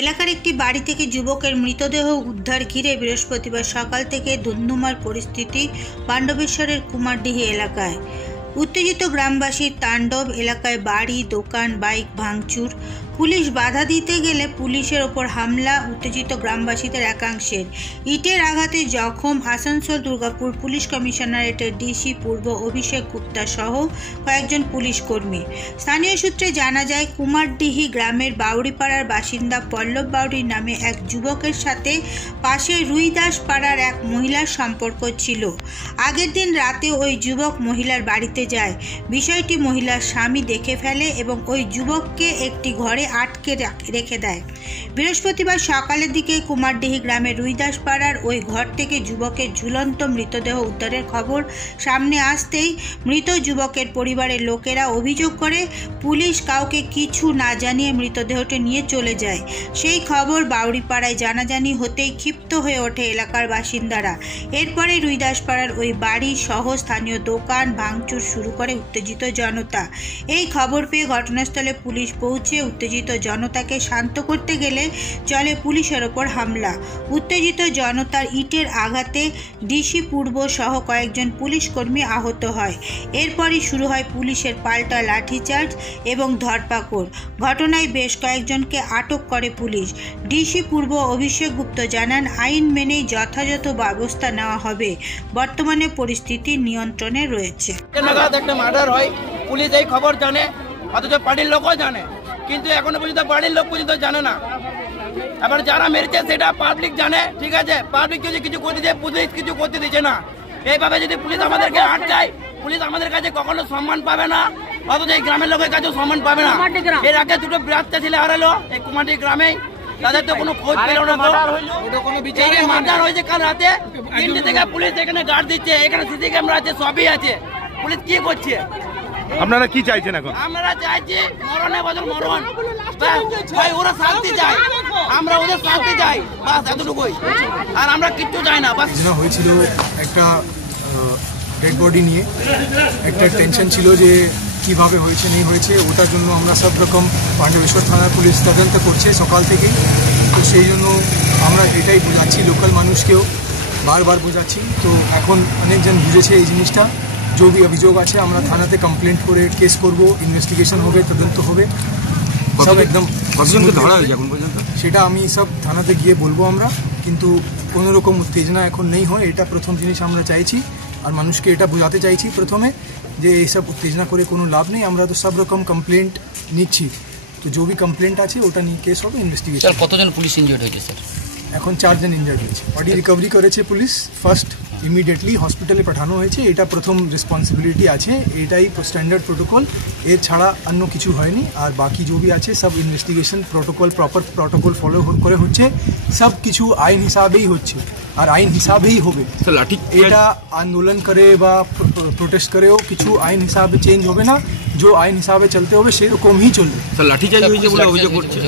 এলাকার একটি বাড়ি থেকে যুবকের মৃতদেহ উদ্ধার ঘিরে বৃহস্পতিবার সকাল থেকে ধুন্ধুমার পরিস্থিতি পাণ্ডবেশ্বরের কুমারডিহি এলাকায়। উত্তেজিত গ্রামবাসীর তাণ্ডব, এলাকায় বাড়ি, দোকান, বাইক ভাঙচুর, পুলিশ বাধা দিতে গেলে পুলিশের ওপর হামলা, উত্তেজিত গ্রামবাসীদের একাংশের ইটের আঘাতে জখম আসানসোল দুর্গাপুর পুলিশ কমিশনারেটের ডিসি পূর্ব অভিষেক গুপ্তা সহ কয়েকজন পুলিশ কর্মী। স্থানীয় সূত্রে জানা যায়, কুমারডিহি গ্রামের বাউড়িপাড়ার বাসিন্দা পল্লব বাউড়ি নামে এক যুবকের সাথে পাশে রুইদাস পাড়ার এক মহিলার সম্পর্ক ছিল। আগের দিন রাতে ওই যুবক মহিলার বাড়িতে যায়। বিষয়টি মহিলার স্বামী দেখে ফেলে এবং ওই যুবককে একটি ঘরে আটকে রেখে দেয়। বৃহস্পতিবার সকালের দিকে কুমারডিহি গ্রামের রুইদাস পাড়ার ওই ঘর থেকে যুবকের ঝুলন্ত মৃতদেহ উদ্ধারের খবর সামনে আসতেই মৃত যুবকের পরিবারের লোকেরা অভিযোগ করে পুলিশ কাউকে কিছু না জানিয়ে মৃতদেহটি নিয়ে চলে যায়। সেই খবর বাউড়িপাড়ায় জানাজানি হতেই ক্ষিপ্ত হয়ে ওঠে এলাকার বাসিন্দারা। এরপরে রুইদাস পাড়ার ওই বাড়ি সহ স্থানীয় দোকান ভাঙচুর শুরু করে উত্তেজিত জনতা। এই খবর পেয়ে ঘটনাস্থলে পুলিশ পৌঁছে উত্তেজিত জনতাকে শান্ত করতে গেলে চলে পুলিশের ওপর হামলা। উত্তেজিত জনতার ইটের আঘাতে ডিসি পূর্ব সহ কয়েকজন পুলিশ কর্মী আহত হয়। এরপরই শুরু হয় পুলিশের পাল্টা লাঠিচার্জ এবং ধরপাকড়। ঘটনায় বেশ কয়েকজনকে আটক করে পুলিশ। ডিসি পূর্ব অভিষেক গুপ্তা জানান, আইন মেনেই যথাযথ ব্যবস্থা নেওয়া হবে। বর্তমানে পরিস্থিতি নিয়ন্ত্রণে রয়েছে। একটা মার্ডার হয়, পুলিশ এই খবর জানে, অথচ পার্টির লোকও জানে, কিন্তু এখনো পর্যন্ত বাড়ির লোক পর্যন্ত জানে না। এবার যারা মেরেছে সেটা পাবলিক জানে, ঠিক আছে, পাবলিক যদি কিছু করতে যায় পুলিশ কিছু করতে দিচ্ছে না। এইভাবে যদি পুলিশ আমাদেরকে আটকায়, পুলিশ আমাদের কাছে কখনো সম্মান পাবে না, অথচ এই গ্রামের লোকের কাছেও সম্মান পাবে না। এর আগে দুটো বাচ্চা ছেলে হারালো এই কুমারডিহি গ্রামে, তাদের তো কোনো খোঁজ পেল না। মার্ডার হয়েছে কাল রাতে 3টে থেকে পুলিশ এখানে গার্ড দিচ্ছে, এখানে সিসি ক্যামেরা আছে, সবই আছে। পুলিশ কি করছে? আপনারা কি চাইছেন এখন? আমরা চাইছি মরণে বদল মরণ, ভাই ওরা শান্তি চাই, আমরা ওদের শান্তি চাই, বাস এতটুকুই, আর আমরা কিচ্ছু চাই না। বাস হয়েছিল একটা ডেড বডি নিয়ে একটা টেনশন ছিল যে কিভাবে হয়েছে নেই হয়েছে, ওটার জন্য আমরা সব রকম পাণ্ডবেশ্বর থানার পুলিশ তদন্ত করছে সকাল থেকেই। তো সেই জন্য আমরা এটাই বোঝাচ্ছি লোকাল মানুষকেও, বারবার বোঝাচ্ছি। তো এখন অনেকজন বুঝেছে এই জিনিসটা। जो भी अभियोग আছে আমরা থানাতে কমপ্লেন্ট করে কেস করব, ইনভেস্টিগেশন হবে, তদন্ত হবে, সব একদম কতজনকে ধরা হয়েছে এখন পর্যন্ত সেটা আমি সব থানাতে গিয়ে বলবো আমরা। কিন্তু কোনো রকম উত্তেজনা এখন নেই হয়, এটা প্রথম জিনিস আমরা চাইছি। আর মানুষকে এটা বোঝাতে চাইছি প্রথমে যে এইসব উত্তেজনা করে কোনো লাভ নেই। আমরা তো সব রকম কমপ্লেন্ট নিচ্ছি, তো जो भी কমপ্লেন্ট আছে ওটা নিয়ে কেস হবে, ইনভেস্টিগেশন। স্যার কতজন পুলিশ ইনজিওর্ড হয়েছে? স্যার এখন 4 জন ইনজার্ড হয়েছে। বডি রিকভারি করেছে পুলিশ, ফার্স্ট ইমিডিয়েটলি হসপিটালে পাঠানো হয়েছে। এটা প্রথম রেসপন্সিবিলিটি আছে, এটাই স্ট্যান্ডার্ড প্রোটোকল, এর ছাড়া অন্য কিছু হয়নি। আর বাকি जो भी আছে সব investigation protocol, proper protocol follow করে হচ্ছে, সব কিছু আইন হিসাবেই হচ্ছে আর আইন হিসাবেই হবে। এটা আন্দোলন করে বা প্রোটেস্ট করেও কিছু আইন হিসাবে চেঞ্জ হবে না, যে আইন হিসাবে চলতে হবে সেরকমই চলবে। লাঠিচার্জ হয়েছে বলে অভিযোগ করছে।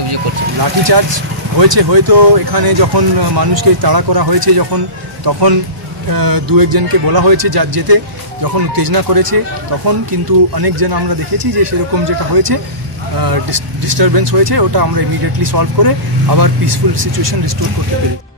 লাঠিচার্জ হয়েছে হয়তো এখানে যখন মানুষকে তাড়া করা হয়েছে, তখন 2-1 জনকে বলা হয়েছে যার যেতে, যখন উত্তেজনা করেছে তখন। কিন্তু অনেকজন আমরা দেখেছি যে সেরকম যেটা হয়েছে ডিস্টারবেন্স হয়েছে, ওটা আমরা ইমিডিয়েটলি সলভ করে আবার পিসফুল সিচুয়েশন রিস্টোর করতে পেরেছি।